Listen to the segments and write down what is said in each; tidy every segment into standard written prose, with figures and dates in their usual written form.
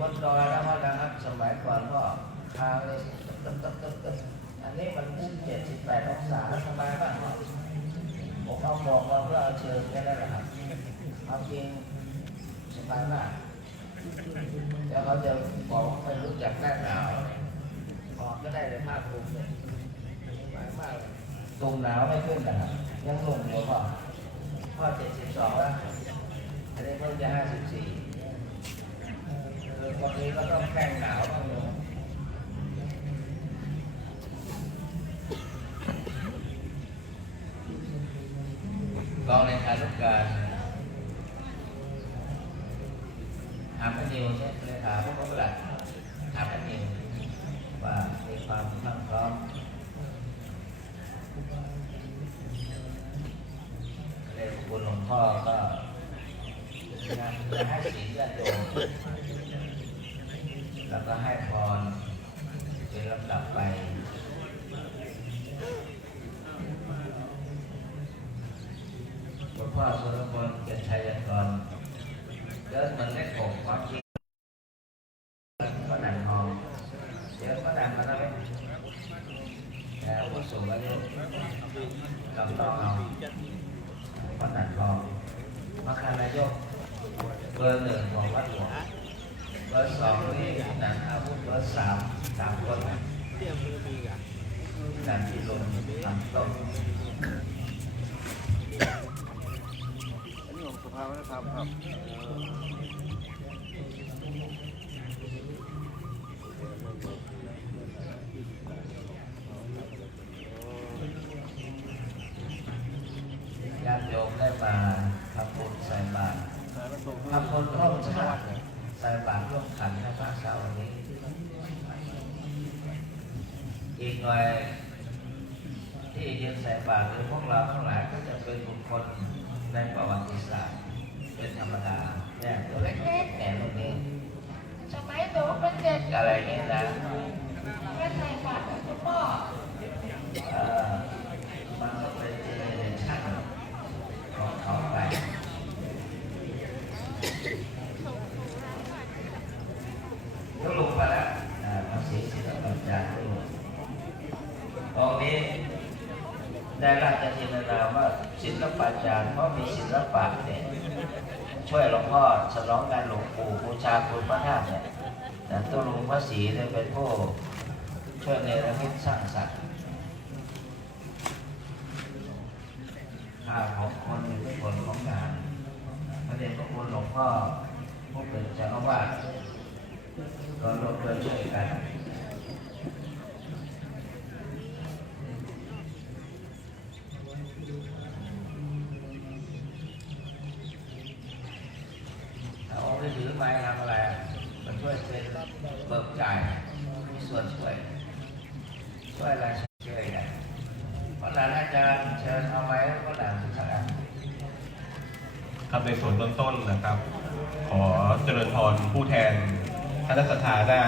บนดอยแล้วก็นะครับสมัยก่อนก็ทางเลยตึ๊บอันนี้มัน78 องศาสบายมากผมเอาบอกเราเพื่อเอาเชิญแค่นั้นแหละครับเอาจริงสบายมากแล้วเขาจะบอกว่าไม่รู้จักหน้าหนาวออกก็ได้เลยมากกลุ่มเลยสบายมากเลยตุ่มหนาวไม่ขึ้นนะครับยังลงอยู่พ่อ72แล้วอันนี้เพิ่งจะ54วันนี้ก็ต้องแข่งหนาวบ้างเลยกองในการทุกการถามนิวใช่ไหมถามพวกเขาแหละถามนิวว่ามีความพร้อมในคุณหลวงพ่อก็จะให้ศีลญาติโยมแล้วก็ให้พรเป็นลำดับไปหลวงพ่อสุรพลเกียรติชัยกรเดินเหมือนเลขหกความจริงก็หนังทองเดี๋ยวก็ดังมาแล้วไหมแต่ผู้สูงอายุเราต้องเอาก็หนังทองมคานายกเบอร์1ของวัดหลวงเบอร์2นี่หนังอาวุธเบอร์3คนหนังที่ลงทำต้นสภาวัฒนธรรมครับญาติโยมได้มาทำบุญใส่บาตรทำบุญร่วมชาติใส่บาตรร่วมขันในพระเช้าวันนี้อีกหน่อยที่ยืนใส่บาตรหรือพวกเราทั้งหลายก็จะเป็นบุคคลในประวัติศาสตร์เป็นธรรมดาเนี่ยตัวเล็กๆแก่ตรงนี้สมัยหนูเป็นเด็กอะไรนี่นะไม่ใส่บาตรกับพ่อมันก็เป็นเจเนเรชั่นของเขาไปก็ลงมาแล้วภาษีศิลปจารย์ก็ลงตรงนี้ได้ราชทินนามว่าศิลปจารย์เพราะมีศิลปะเนี่ยช่วยหลวงพ่อฉลองงานหลวงปู่บูชาคุณพระธาตุเนี่ยแต่ตัวลุงพระศรีเนี่ยเป็นผู้ช่วยในระมิตสร้างสรรค์ข้าของคนเป็นผลของงานพระเดชพระคุณหลวงพ่อผู้เป็นเจ้าอาวาสก็ร่วมด้วยช่วยกันเอาไปถือไม้ทำอะไรมาช่วยเป็นเบิกจ่ายมีส่วนช่วยอะไรช่วยกันเพราะนั้นอาจารย์เชิญเอาไว้ก็หลังสุดท้ายครับในส่วนเบื้องต้นนะครับ ขอเจริญพรผู้แทนคณะศรัทธาได้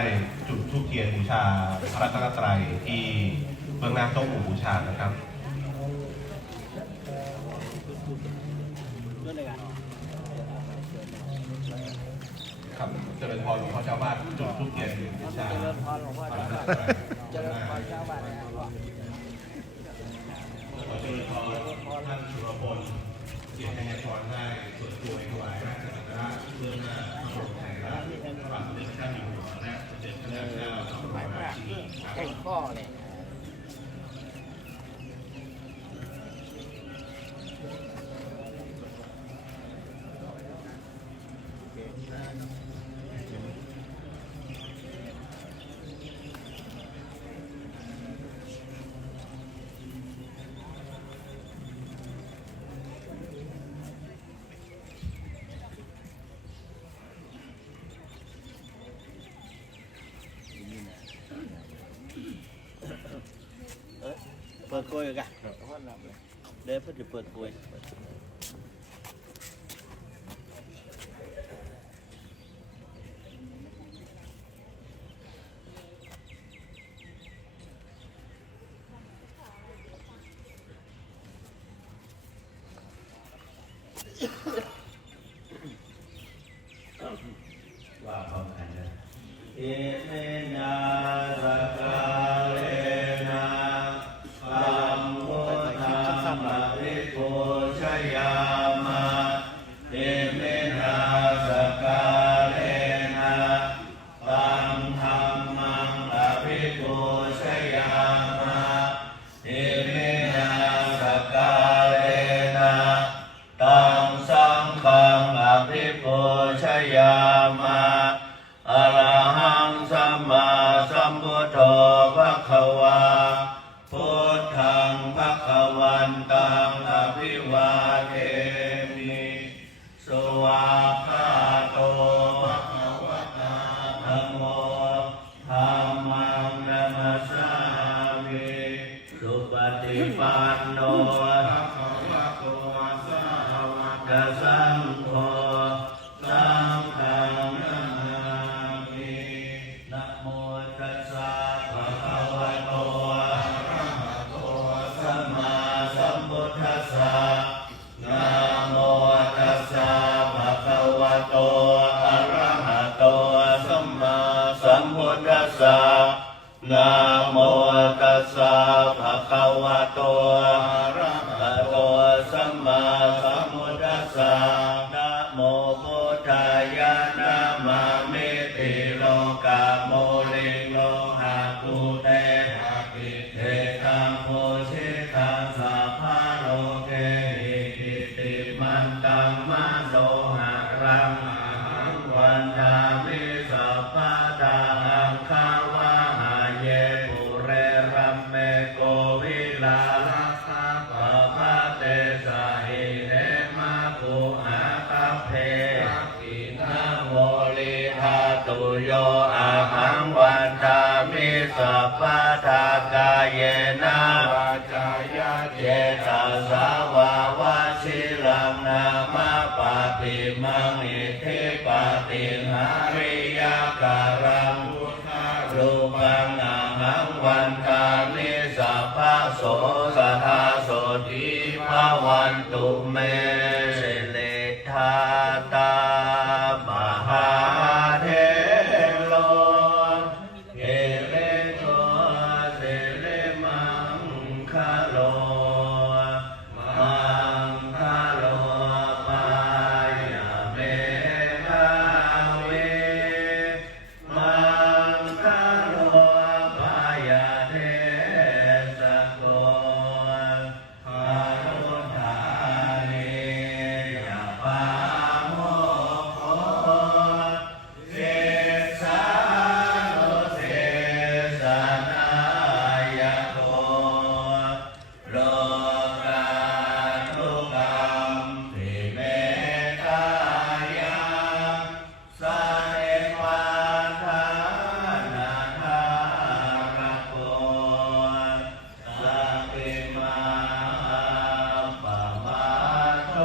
จุดธูปเทียนบูชาพระรัตนตรัยที่เบื้องหน้าโต๊ะหมู่บูชานะครับครับเจริญพรหลวงพ่อเจ้าวาดจุดธูปเทียนบูชาเจริญพรหลวงพ่อเจ้าวาดเจริญพรเจ้าวาดขอเจริญพรท่านสุรพลเกียรติชัยกรได้ส่วนตัวถวายราชสักการะเบื้องหน้าพระบรมไตรลักษณ์พระสมเด็จพระเจ้าอยู่หัวและสมเด็จพระนางเจ้าพระบรมราชินีครับ แข่งข้อเนี่ยเปิดกล้วยกันเดี๋ยวเพื่อจะเปิดกล้วยว่าพร้อมกันนะ อิเมนาสกาเลนะธัมโมธัมมะริโกชยามะอิเมนาสกาเลนะตังธัมมังอภิปูชยามะอิเมนาสกาเลนะตังสังฆังอภิปูชยามะอะระหังสัมมาสัมพุทโธภควาพุทธังภวันตังอภิวาเทมิสวากขาโตภควตาธัมโมธัมมังนัมสสามิสุปฏิปันโนภควโตสาวกสังโฆสังฆังนามินะโมตัสสะภะคะวะโตอะระหะโตสัมมาสัมพุทธัสสะนะโมตัสสะภะคะวะโตอะระหะโตสัมมาสัมพุทธัสสะนะโมตัสสะภะคะวะโตอะระหะโตสัมมาสัมพุทธัสสะนะโมพุทธายะนะมามิติโลกาโมลิโลหะตุเตหะปิเทตังโพชิตังสัพพะโลเกหิอิติมันตังมโนหะรังอหังวันทามิสัพพะทาหังคาวะหาเยปุเรรัมเมโกวิลาลัสสะปะภะเตสะหิเรมาภูหะคัพเพนะโมลิธาตุโยอะหังวันทามิสัพพะทากายเยนะวาจายะเจตสาวาวาชิลังนามะปะปิมังอิทธิปะติหาริยการังพุทธรูปังอะหังวันทามิสัพพะโสสทาโสติภาวันตุเมสิเลธาตามหาเทโลเอเลโกเสเลมังคโลมังคโลปายาเมฆาเวมังคโลปายาเทสโกหารุธานิยาปาโมโคเสสาโนเสสนายโกโลกาทุกัมปิเมตายาสันนิปาทานาคารโกสัพพิมาปะมาโต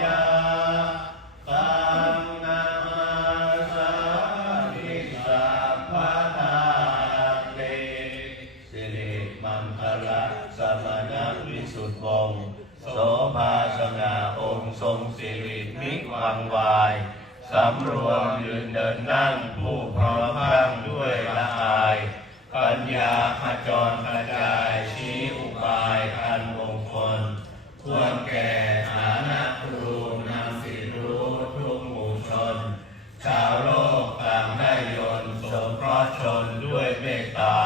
จาตังนามาสามิสัพพะทาเตสิริมังคละสมณวิสุทธิวงศ์โสภาสง่าองค์ทรงสิริมิวังวายสำรวมยืนเดินนั่งผู้พร้อมพรั่งด้วยละอายปัญญาขจรกระจายชี้อุบายอันมงคลควรแก่ฐานะครูนำสิรู้ทุกหมู่ชน ชาวโลกต่างได้ยนต์สงเคราะห์ชนด้วยเมตตา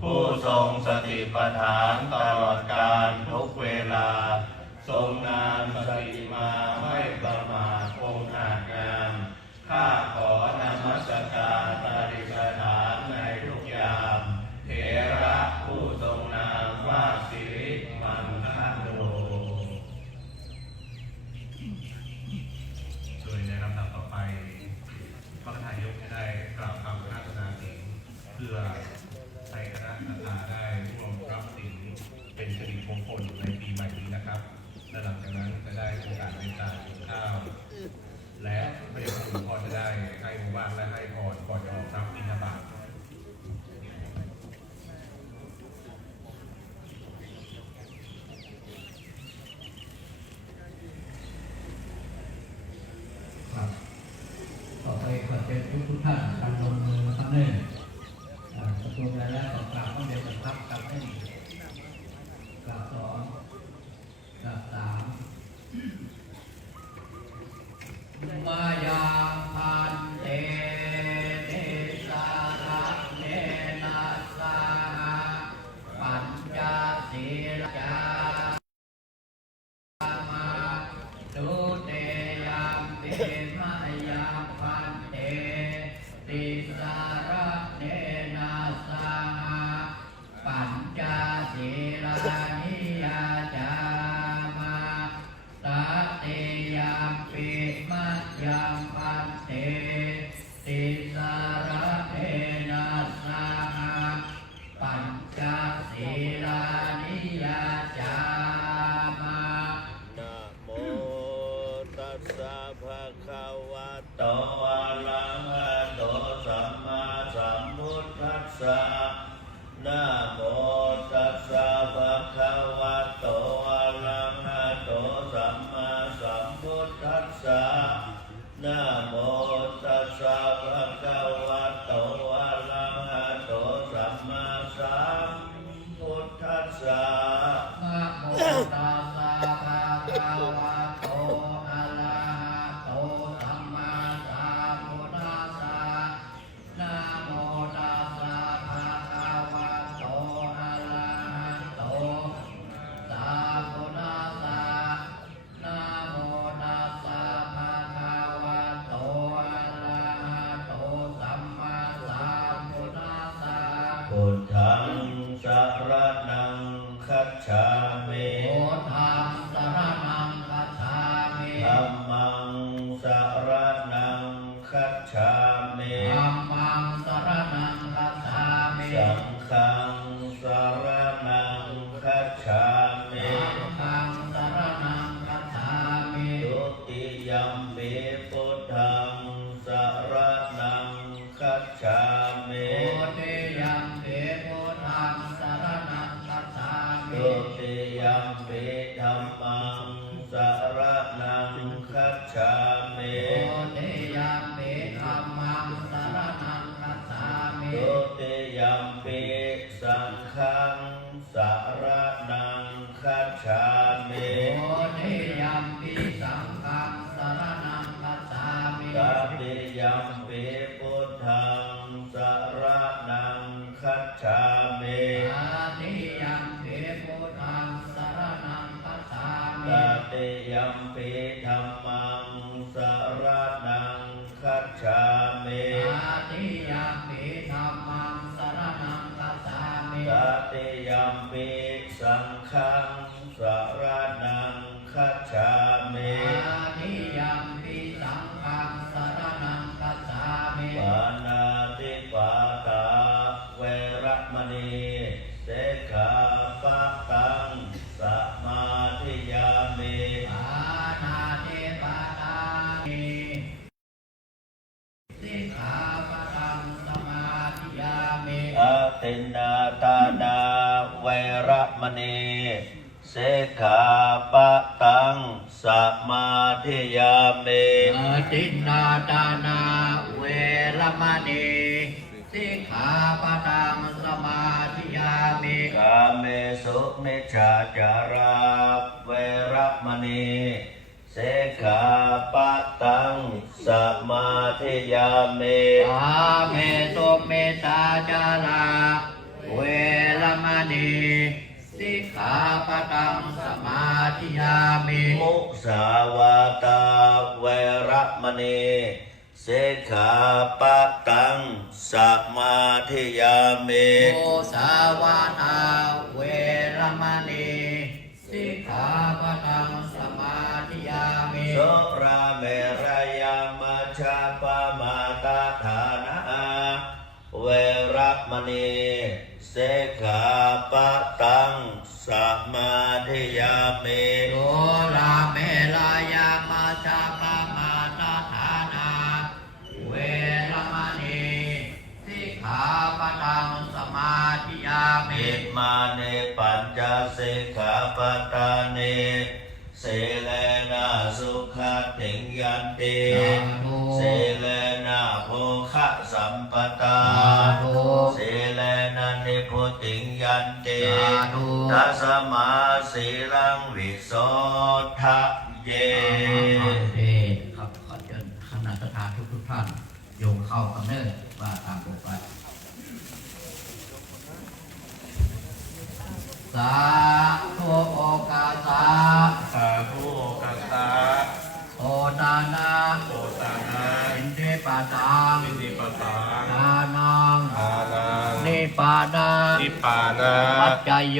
ผู้ทรงสติปัฏฐานตลอดกาลทุกเวลา ทรงนามสติมาไม่ประมาทองค์อาจงามข้าขอนมัสการปฏิสถานในทุกยามเถระผู้ทรงนามว่าสิริมังคโล โดยในลำดับต่อไปพระนายกจะได้กล่าวคำราชนาสิงห์เพื่อให้คณะทาได้ร่วมรับสินเป็นสิริมงคลในปีใหม่นี้นะครับและหลังจากนั้นจะได้โอกาสในการกินข้าวและพระเดชพระคุณก็จะได้ให้หมู่บ้านและให้พรก่อนจะออกรับบิณฑบาต ครับต่อไปขอเชิญทุกท่านตั้งลงมือ หนึ่งประชุมแล้วก็กราบพระเดชพระพักกราบให้กราบสองกราบสามมายาพันเตเตสาระเนนาสาปัญจศีลจามาตุเตยามเตมายาพันเตติสาระเนนาสาปัญจศีลานิยาจามาตาเตยามปิมัจยามพันเตติสาระเนนาสาปัญจศีลานิยาจามานะโมตัสสะภะคะวะโตอะระหะโตสัมมาสัมพุทธัสสะนะโมตัสสะภะคะวะโตอะระหะโตสัมมาสัมพุทธัสสะนะโมตัสสะภะคะวะโตอะระหะโตสัมมาสัมพุทธัสสะนะโมตัสสะภะคะวะโตอะระหะโตสัมมาสัมพุทธัสสะนะโมตัสสะภะคะวะโตอะระหะโตสัมพุทธัสสะนะโมตัสสะภะคะวะโตอะระหะโตสัมมาสัมพุทธัสสะพุทธังสรณังคัจฉามิพุทธังสรณังคัจฉามิธัมมังสรณังคัจฉามิธัมมังสรณังคัจฉามิสังฆังสรณังคัจฉามิสังฆังสรณังคัจฉามิทุติยัมปิพุทธังสรณังคัจฉามิทุติยัมปิพุทธังสรณังคัจฉามิทุติยัมปิธัมมังสรณังคัจฉามิทุติยัมปิธัมมังสรณังคัจฉามิทุติยัมปิสังฆังสรณังคัจฉามิทุติยัมปิสังฆังสรณังคัจฉามิตติยัมปิพุทธังสรณังคัจฉามิตติยัมปิพุทธังสรณังคัจฉามิตติยัมปิธัมมังสรณังคัจฉามิตติยัมปิธัมมังสรณังคัจฉามิตติยัมปิสังฆังสรณังคัจฉามิตติยัมปิสังฆังสรณังคัจฉามิปานาติปาตาเวระมณีเสขาปะตังสมาธิยามิปานาติปาตาสิกขาปะทังสมาธิยามิอาตินนาตานาเวระมณีเสขาปะตังสมาธิยามิอาตินนาตานาเวระมณีสิกขาปะทังสมาธิยามิกาเมสุมิจฉาจาราเวระมณีเสขาปะตังสมาธิยามิกาเมสุมิจฉาจาราเวระมณีสิกขาปะทังสมาธิยามิมุสาวาตาเวระมณีเสขาปะตังสมาธิยามิมุสาวาตาเวระมณีสิกขาปะทังสมาธิยามิโสราเมรยามัชฌาปมาตาฐานะเวระมณีเสขาปะตังสมาธิยามิโสราเมรยามัชฌาปมาตาฐานะเวระมณีสิกขาปะทังสมาธิยามิมาเนปัญจสิกขาปตานิเสเลนะสุขติงยันติเสเลนะโพ คะสัมปตา ธุ สีเลนะนิพุติงยันติ สาธุ ทัสมาสีลังวิโสทะเย ครับขอเชิญคณะทาทุกท่านโยงเข้ากันเนิ่นว่าตามปกติสาธุโอกาสา สาธุโอกัสสะ โอตานา โอตานะ อินเทปาตัง นิติปตา ทานัง อานัง นิปานา นิปปานะ ปัจจโย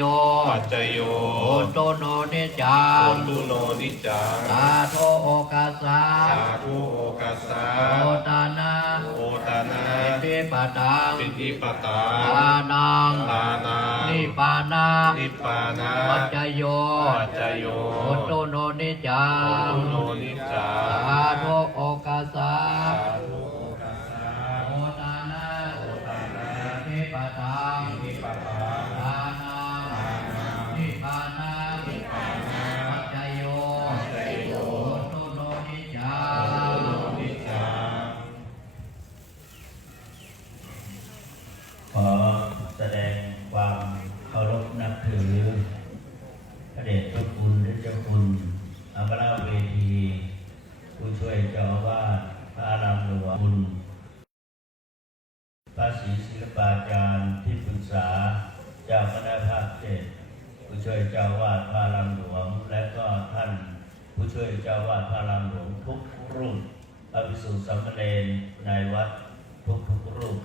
ปัจจโย โอโตโนนิจั โอง ตุโนนิจัง สาธุโอกาสา สาธุโอกัสสะ โอตานา โอตานะ อินเทปาตัง นิติปตา ทานัง อานัง นิปานา นิปปานะ ปัจจโย ปัจจโย โอโตโนนิจั โอง ตุโนนิจัง สาธุโอกาสา สาธุโอกัสสะ โอตานา โอตานะ เทปตัง นิปตา ทานังนิพานาปัจจโยโอโตโนนิจัง นิจัง ขอแสดงความเคารพนับถือพระเดชพระคุณหรือเจ้าคุณอัครเวทีผู้ช่วยเจ้าอาวาสพระอารามหลวงคุณพระศรีศิลปาจารย์ที่ปรึกษาเจ้าคณะภาคเจ็ดผู้ช่วยเจ้าอาวาสพระอารามหลวงและก็ท่านผู้ช่วยเจ้าอาวาสพระอารามหลวงทุกรูปพระภิกษุสามเณรในวัดทุกรูป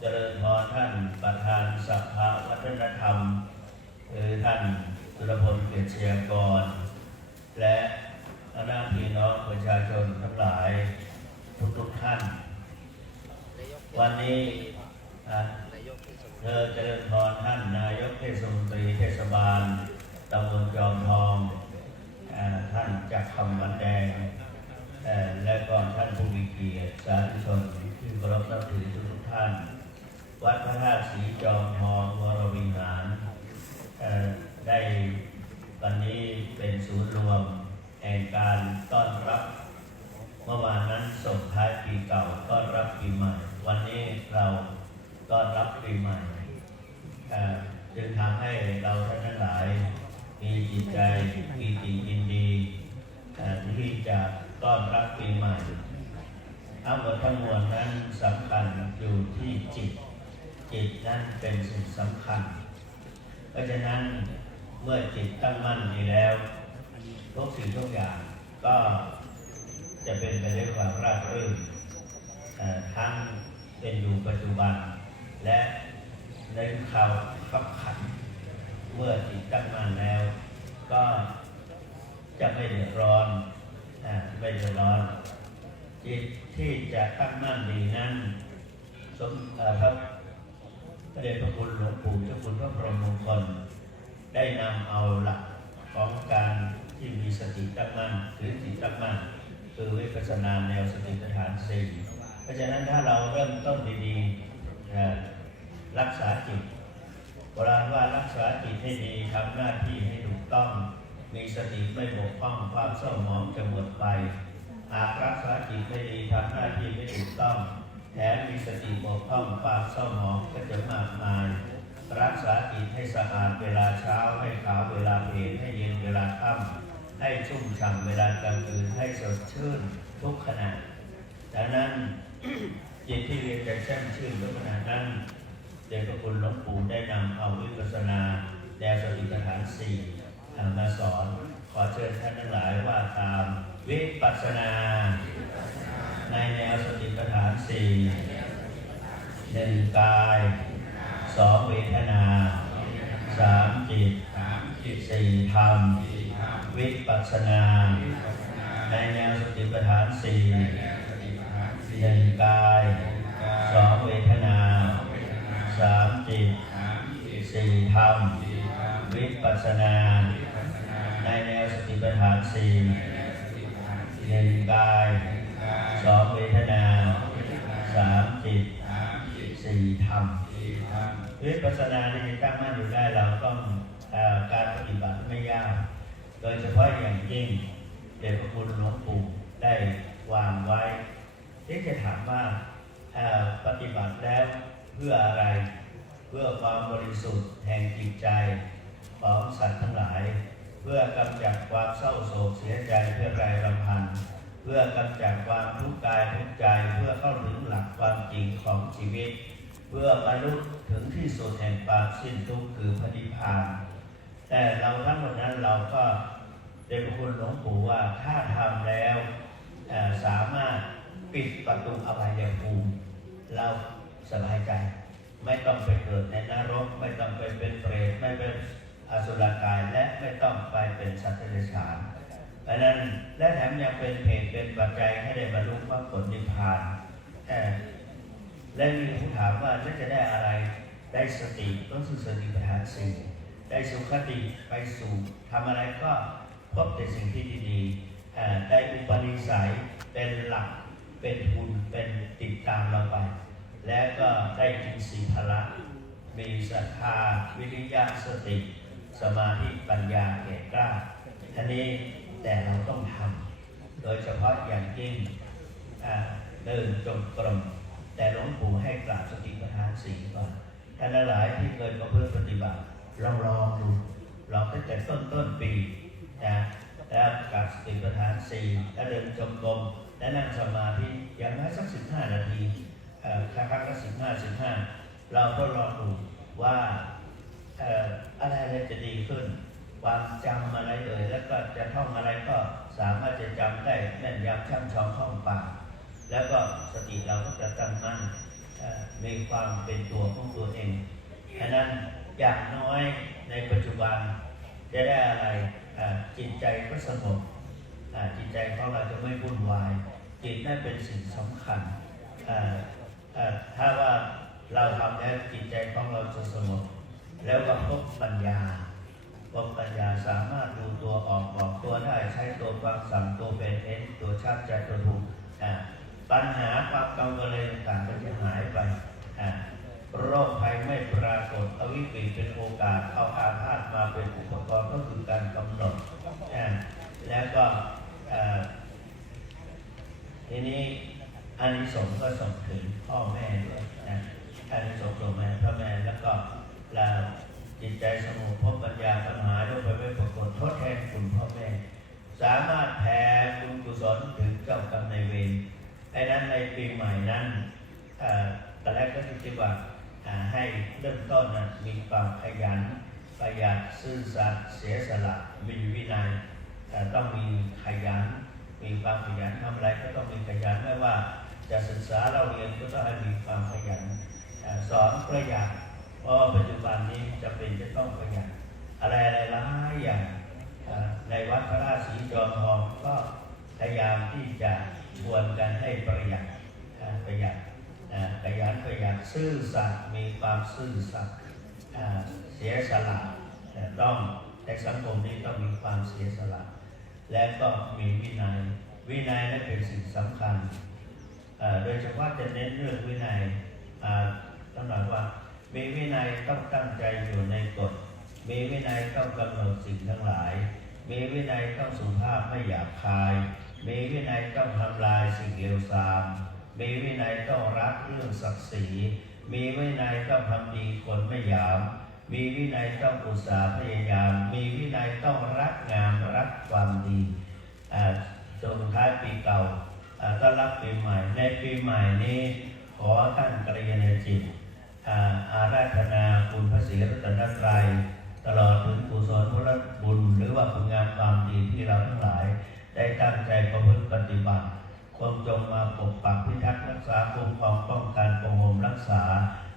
เจริญพรท่านประธานสภาวัฒนธรรมท่านสุรพลเกียรติเชียกรและคณะพี่น้องประชาชนทั้งหลายทุกท่าน วันนี้เธอเจริญพรท่านนายกเทศมนตรีเทศบาลตำบลจอมทองท่านจักรคำวันแดงและก็ท่านผู้มีเกียรติสาธุชนที่เคารพนับถือทุกท่าน วัดพระธาตุศรีจอมทองวรวิหารได้วันนี้เป็นศูนย์รวมแห่งการต้อนรับเมื่อวานนั้นส่งท้ายปีเก่าต้อนรับปีใหม่วันนี้เราต้อนรับปีใหม่จึงทำให้เราท่านทั้งหลายมีจิตใจปีติยินดีที่จะต้อนรับปีใหม่ทั้งหมดทั้งมวลนั้นสำคัญอยู่ที่จิตนั้นเป็นสิ่งสำคัญเพราะฉะนั้นเมื่อจิตตั้งมั่นดีแล้วทุกสิ่งทุกอย่างก็จะเป็นไปด้วยความราบรื่นทั้งเป็นอยู่ปัจจุบันและในข่าวขับขันเมื่อจิตตั้งมั่นแล้วก็จะไม่เดือดร้อนไม่เดือดร้อนจิตที่จะตั้งมั่นดีนั้นพระเดชพระคุณหลวงปู่เจ้าคุณพระพรหมมงคลได้นำเอาหลักของการที่มีสติตั้งมั่นหรือจิตตั้งมั่นคือวิปัสสนาแนวสติปัฏฐานสี่เพราะฉะนั้นถ้าเราเริ่มต้นดีๆรักษาจิตโบราณว่ารักษาจิตให้ดีทำหน้าที่ให้ถูกต้องมีสติไม่บกพร่องความเศร้าหมองจะหมดไปหากรักษาจิตไม่ดีทำหน้าที่ไม่ถูกต้องแถมมีสติบกพร่องความเศร้าหมองก็จะมากมายรักษาจิตให้สะอาดเวลาเช้าให้ขาวเวลาเพลให้เย็นเวลาค่ำให้ชุ่มฉ่ำเวลากลางคืนให้สดชื่นทุกขณะดังนั้นจิตที่เรียนใจแช่มชื่นทุกขณะนั้นเดชพระคุณหลวงปู่ได้นำเอาวิปัสสนาแนวสติปัฏฐานสี่มาสอนขอเชิญท่านทั้งหลายว่าตามวิปัสสนาในแนวสติปัฏฐานสี่หนึ่งกายสองเวทนาสามจิตสี่ธรรมวิปัสสนาในแนวสติปัฏฐานสี่หนึ่งกายสองเวทนาสามจิตสี่ธรรมวิปัสสนาในแนวสติปัฏฐานสี่หนึ่งกายสองเวทนาสามจิตสี่ธรรมวิปัสสนาในตั้งมั่นอยู่ได้เราต้องการปฏิบัติไม่ยากโดยเฉพาะอย่างยิ่งเดชพระคุณหลวงปู่ได้วางไว้ที่จะถามว่า ปฏิบัติแล้วเพื่ออะไรเพื่อความบริสุทธิ์แห่งจิตใจของสัตว์ทั้งหลายเพื่อกำจัดความเศร้าโศกเสียใจเพื่อไรรำพันเพื่อกำจัดความทุกข์กายทุกข์ใจเพื่อเข้าถึงหลักความจริงของชีวิตเพื่อบรรลุถึงที่สุดแห่งความสิ้นทุกข์คือพระนิพพานแต่เราทั้งหมดนั้นเราก็ได้พระคุณหลวงปู่ว่าถ้าทำแล้วสามารถปิดประตูอบายภูมิเราสบายใจไม่ต้องไปเกิดในนรกไม่ต้องไปเป็นเปรตไม่เป็นอสุรกายและไม่ต้องไปเป็นสัตว์เดรัจฉานเพราะนั้นและแถมยังเป็นเหตุเป็นปัจจัยให้ได้บรรลุมรรคผลนิพพานและมีผู้ถามว่าจะได้อะไรได้สติต้องสู่สติปัฏฐานสี่ได้สุขติไปสู่ทำอะไรก็พบแต่สิ่งที่ดีๆได้อุปนิสัยเป็นหลักเป็นทุนเป็นติดตามเราไปและก็ได้อินทรีย์พละมีศรัทธาวิริยะสติสมาธิปัญญาแก่กล้าอันนี้แต่เราต้องทำโดยเฉพาะอย่างยิ่งเดินจงกรมแต่หลวงปู่ให้กราบสติปัฏฐานสี่ก่อนท่านหลายที่เคยประพฤติปฏิบัติลองดูลองตั้งแต่ต้นปีนะแล้วกราบสติปัฏฐานสี่แล้วเดินจงกรมและนั่งสมาธิอย่างน้อยสัก15 นาทีครั้งละ15เราก็ลองดูว่าอะไรจะดีขึ้นความจำอะไรแล้วก็จะท่องอะไรก็สามารถจะจำได้แม่นยำช่ำชองท่องปากแล้วก็สติเราก็จะตั้งมั่นมีความเป็นตัวของตัวเองฉะนั้นอย่างน้อยในปัจจุบันจะได้อะไรจิตใจก็สงบจิตใจของเราจะไม่วุ่นวายจิตนั่นเป็นสิ่งสำคัญถ้าว่าเราทำแล้วจิตใจของเราจะสงบแล้วก็พบปัญญาสามารถดูตัวออกบอกตัวได้ใช้ตัวความสั่งตัวเป็นเห็นตัวชัดใจตัวถูกปัญหาความกังวลอะไรต่างๆก็จะหายไปโรคภัยไม่ปรากฏอวิปปิเป็นโอกาสเอาอาพาธมาเป็นอุปกรณ์ก็คือการกำหนดแล้วก็ทีนี้อานิสงส์ก็ส่งถึงพ่อแม่ด้วยอานิสงส์ส่งมาพ่อแม่แล้วก็เราจิตใจสงบพบปัญญาปัญหาด้วยไปไม่ปรากฏทดแทนคุณพ่อแม่สามารถแผ่บุญกุศลถึงเจ้ากรรมนายเวรไอ้นั้นในปีใหม่นั้นแต่แรกก็คิดว่าให้เริ่มต้นมีความขยันประหยัดซื่อสัตย์เสียสละมีวินัยต้องมีขยันมีความขยันทำอะไรก็ต้องมีขยันไม่ว่าจะศึกษาเราเรียนก็ต้องให้มีความขยันสอนประหยัดเพราะปัจจุบันนี้จะเป็นจะต้องประหยัดอะไรหลายอย่างในวัดพระราชสีจอมทองก็พยายามที่จะชวนกันให้ประหยัดขยันซื่อสัตย์มีความซื่อสัตย์เสียสละต้องในสังคมนี้ต้องมีความเสียสละและก็มีวินัยนั่นเป็นสิ่งสำคัญโดยเฉพาะจะเน้นเรื่องวินัยต้องบอกว่ามีวินัยต้องตั้งใจอยู่ในกฎมีวินัยต้องกำหนดสิ่งทั้งหลายมีวินัยต้องสุภาพไม่หยาบคายมีวินัยต้องทำลายสิ่งเลวทรามมีวินัยต้องรักเรื่องศักดิ์ศรีมีวินัยต้องทำดีคนไม่หยามมีวินัยต้องอุตสาห์พยายามมีวินัยต้องรักงามรักความดีส่งท้ายปีเก่าต้อนรับปีใหม่ในปีใหม่นี้ขอท่านกัลยาณจิตอาราธนาคุณพระศรีรัตนตรัยตลอดถึงกุศลผลบุญหรือว่าผลงานความดีที่เราทั้งหลายได้ตั้งใจประพฤติปฏิบัติคงจงมาปกปักพิทักษ์รักษาคุ้มครองป้องกันปกป้องรักษา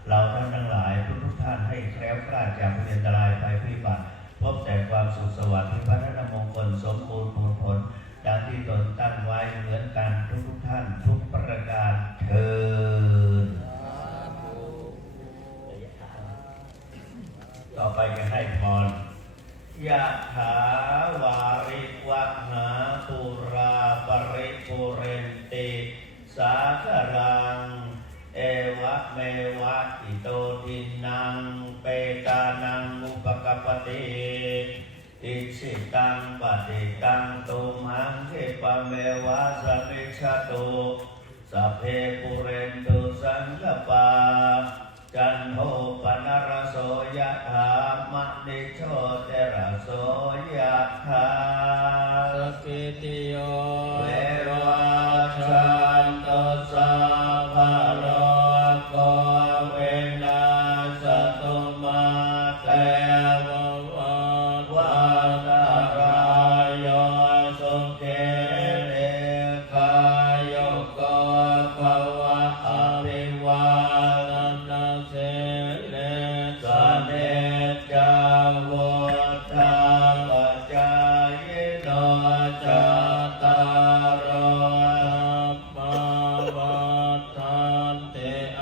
เราทั้งหลายทุกท่านให้แคล้วคลาดจากภัยอันตรายภัยพิบัติพบแต่ความสุขสวัสดิ์พิพัฒนมงคลสมบูรณ์ผลดังที่ตนตั้งไว้เหมือนกันทุกท่านทุกประการเถิดต่อไปจะให้พรยะถาวาริวหาปุราปริปุเรนติสาครังเอวะเมวะอิโตทินังเปตานังอุปกปติอิสิตังปฏิตังตุมหังเขปะเมวะสมิชตุสัพเพปุเรนตุสั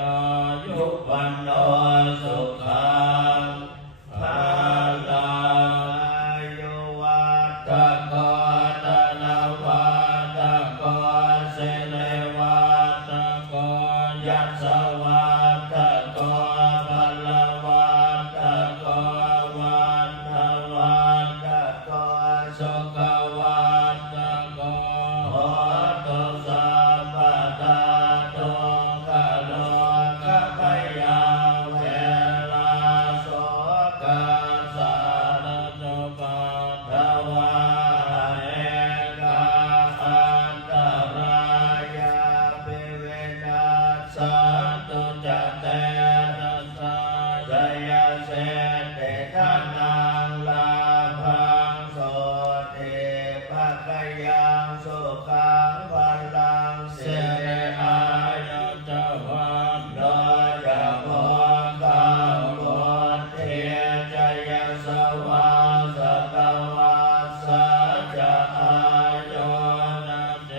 อายุวันโนสุขังภาลังอายุวัตโกตนะวัตโกสิริวัตโกยัสสวัตโกพลวัตโกวันทวัตโกสุขวัตโกโหตุสัพพตาตุกะโลกะพยาเวลาโสกะสารตุปัฏฐวาเอกาอันตรายาปิวินาสันตุจเตนะสายยเสติทานังลาภังโสติภะกยังสุขังพลังสิริอายุจวันโนจะพรกำบุญเทียจยสวาสตวัสสะจะอายุนะเท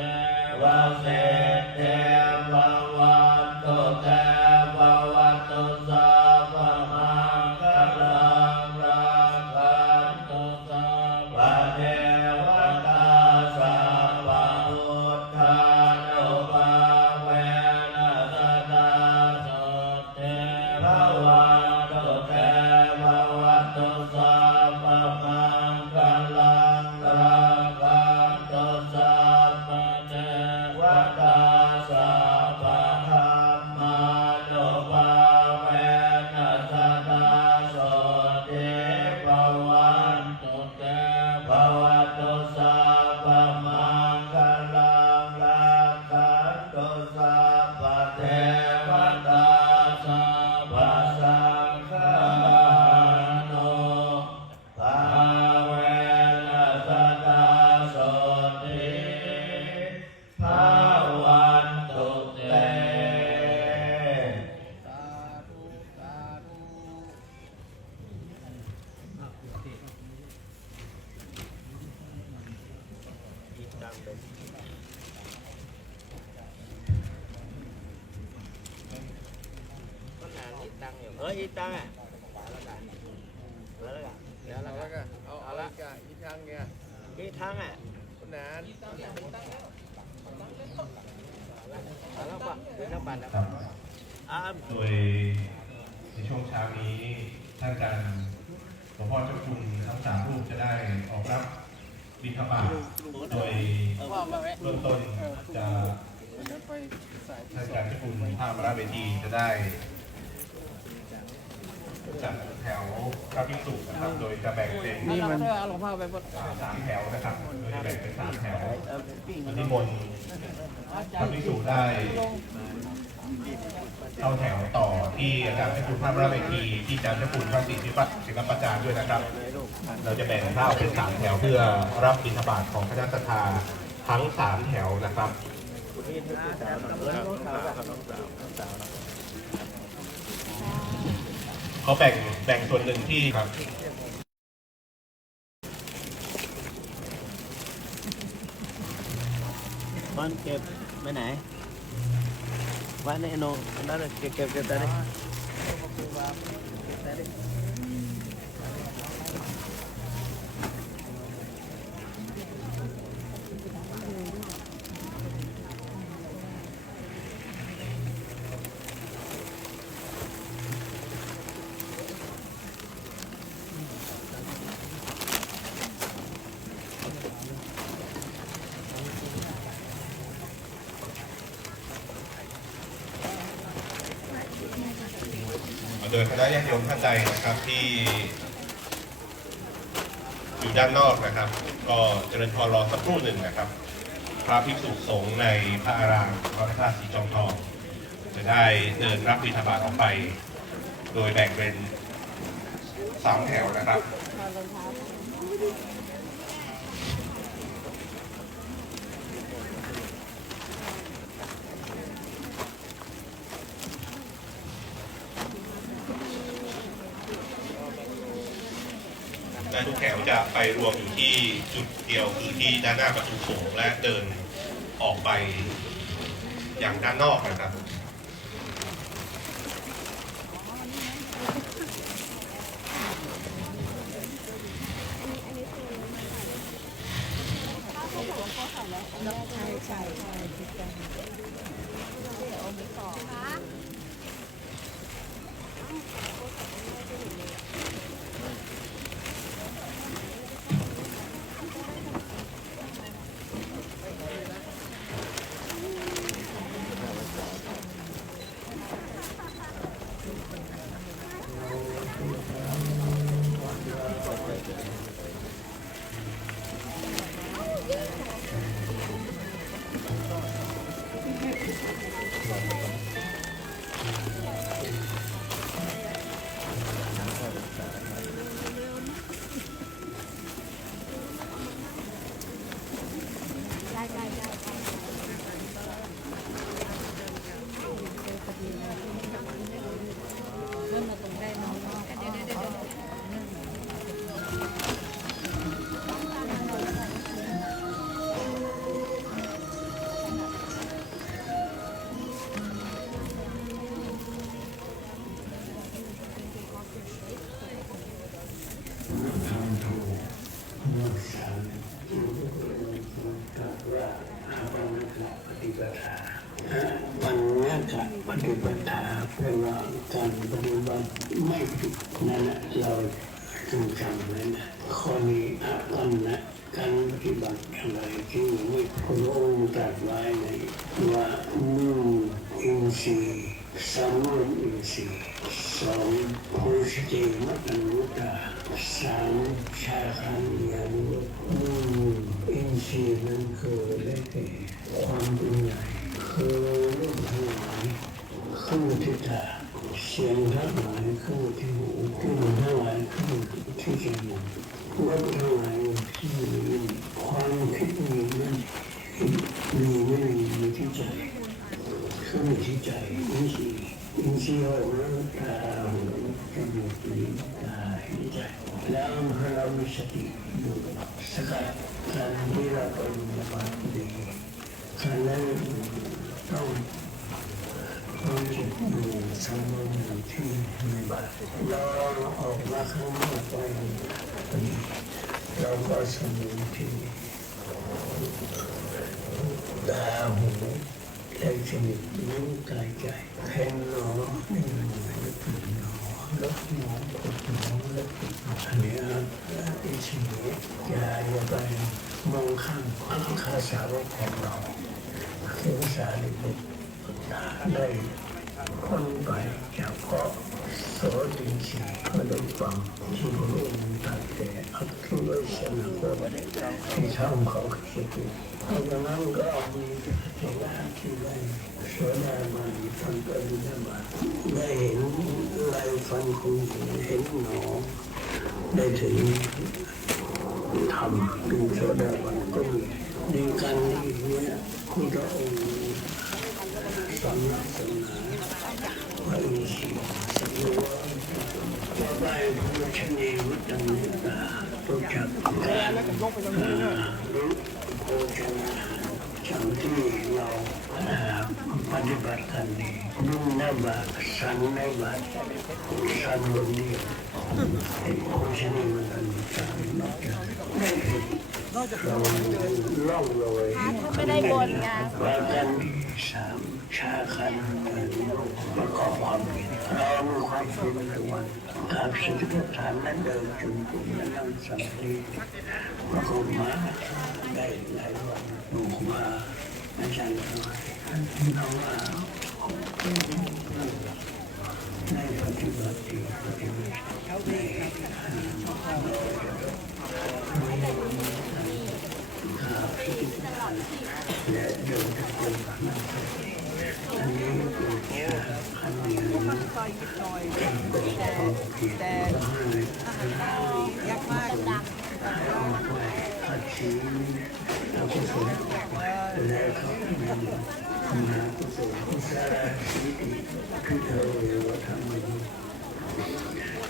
วสิทธิภวันตุเตภวันตุสัพพมังคลังรักขันตุสัพพเทวตาสัพพพุทธานุภาเวนะสตาโสเทภวันตุเตภวันตุสัพพมังคลังรักขันตุสัพพเทวตาสัพพธรรมานุภาเวนะสตาโสเทภวันตุเตภวันตุสัพพมังคลังรักขันตุสัพพเทวตาสัพพสังฆานุภาเวนะสตาโสติภาวันตุเต เอออีตังอ่ะแล้วก็เอาละอีทางเนี่ยอีทางอ่ะคนนั้นเอาละป่ะเดี๋ยวปั่นแล้วโดยในช่วงเช้านี้ท่านอาจารย์หลวงพ่อเจ้าคุณทั้งสามรูปจะได้ออกรับบิณฑบาตโดยเบื้องต้นจะท่านอาจารย์เจ้าคุณภาพระเวทีจะได้จัดแถวพระภิกษุนะครับโดยจะแบ่งเป็นนี่มัน3 แถวนะครับโดยจะแบ่งเป็น3 แถวนิมนต์พระภิกษุได้เข้าแถวต่อที่อาจารย์เจ้าคุณภาพระเวทีที่อาจารย์เจ้าคุณพระศิลปอาจารย์ด้วยนะครับเราจะแบ่งเข้าเป็น3 แถวเพื่อรับบิณฑบาตของคณะศรัทธาทั้ง3 แถวนะครับเขาแบ่งส่วนหนึ่งที่ครับมันเก็บไปไหนไว้ในโนนั่นเก็บได้ดิ โดยคณะญาติโยมท่านใดนะครับที่อยู่ด้านนอกนะครับ ก็เจริญพรรอสักครู่หนึ่งนะครับพระภิกษุสงฆ์ในพระอารามวัดพระธาตุสีจอมทองจะได้เดินรับบิณฑบาตออกไป โดยแบ่งเป็น3 แถวนะครับ และทุกแถวจะไปรวมอยู่ที่จุดเดียวคือที่ด้านหน้าประตูโถงและเดินออกไปอย่างด้านนอกนะครับ ฏิปทาแปลว่าการปฏิบัติไม่ผิดนั่นแหละเราจึงจำไว้นะข้อนี้อันนะการปฏิบัติอะไรที่ไม่พระองค์ตรัสไว้ในว่าอินทรีย์สามอินทรีย์สองโพธิเจมะตันวุตาสามชาคันยานุอินทรีย์นั้นคือได้แก่ความเป็นใหญ่คือรูปทั้งหลายขึ้นที่ตาเสียงทั้งหลายขึ้นที่หูกลิ่นทั้งหลายขึ้นที่จมูกรสทั้งหลายที่ลิ้นความคิดมีไม่มีที่ใจขึ้นที่ใจอินทรีย์ออกมาตาหูจมูกลิ้นกายใจแล้วเรามีสติอยู่สกัดการที่เราปฏิบัติดีการนั้นต้องจิตอยู่สงบอยู่ที่ในบาตเราออกมาข้างนอกไปเราก็สงบที่ตาหูใจจมูกนิ้วกายใจเห็นหนอไม่หนอไม่ผิดหนอลดหนอปวดหนอลดอันนี้อินทรีย์อย่าไปมองข้ามภาษาของเราคือภาษาลิบุตรได้พ้นไปจากเกาะโสดินสีก็ได้ฟังที่พระองค์ตรัสแต่อัตถุวิชนะโกที่ทำเขาคิดเพราะฉะนั้นก็มีเจ้าที่ได้สวดมนต์ฟังปฏิบัติได้เห็นลายฟันคุณเห็นหนอได้ถึงทำเป็นโสดาบันก็มีในการที่นี้คุณพระองค์สอนศาสนาว่าอินทรีย์สังโยชน์จะไปพุทธเนวัตมุตตารู้จักการรู้โภชนาจังที่เราปฏิบัติกันนี้นุ่งหน้าบาทสันในบาทสันบนนี้โภชนามันสันนอกจากไม่ผิดเราล่องลอยไม่ได้บนไงว่ากันสามชาคันประกอบความเพียรเรามีความเพียรในวันการสติปัฏฐานนั้นเดินจุนกุมและนั่งสมาธิประกอบมาได้หลายวันดูมาอาจารย์เราว่าในปฏิบัติปฏิบัติและเดินทางไปนั่งสมาธิอันนี้เป็นชาคันนี้แต่ยักษ์มากขัดสีเราก็สวยแล้วเขาเป็นมาก็สวยกุศลสีคือเธอเรียกว่าทำมัน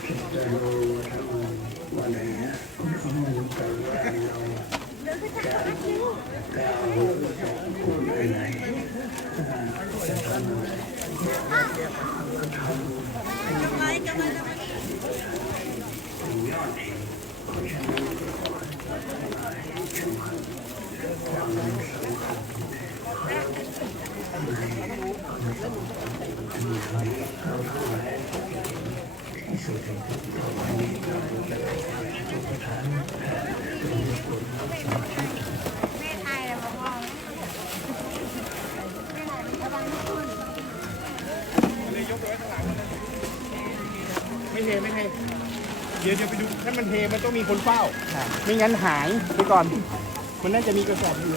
คิดจะรู้ว่าทำมันวันไหนนะเขาไม่แต่ว่าเราจะก้าวจะพูดอะไรจะทำอะไรทำเป็นยอดเองเพราะฉะนั้นก็ขอให้ช่วยความสำคัญในเราทั้งหลายที่สุดในวันนี้เราจะได้ทุกท่านเป็นคนสมาธิไม่ไทยแล้วพ่อไม่ไทยระวังไม่ขึ้นเลยยกไว้ข้างหลังไม่เทเดี๋ยวไปดูถ้ามันเทมันต้องมีคนเฝ้าไม่งั้นหายไปก่อนมันน่าจะมีกระสอบอยู่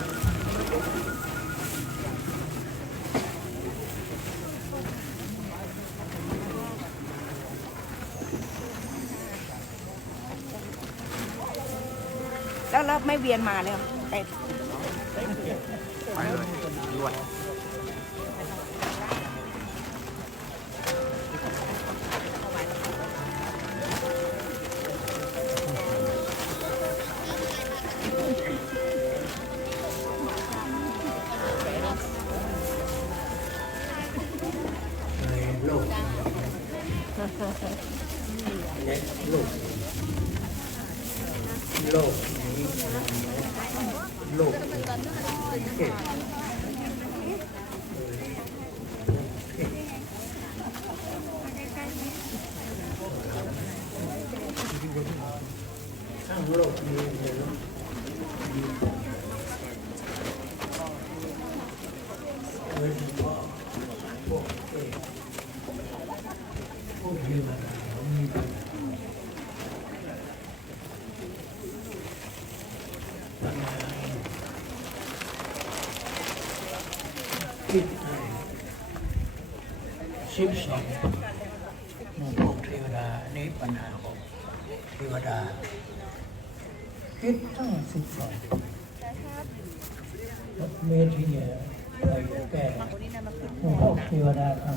แล้วไม่เวียนมาเลยไปเลยด้วยโลก โลกนี้เลยเนาะโดยเฉพาะพวกเอกพวกเทวดามีปัญหาคิดให้12หมู่พวกเทวดานี้ปัญหาของเทวดาคิดทั้ง12เมธีใครจะแก้พวกเทวดาทั้ง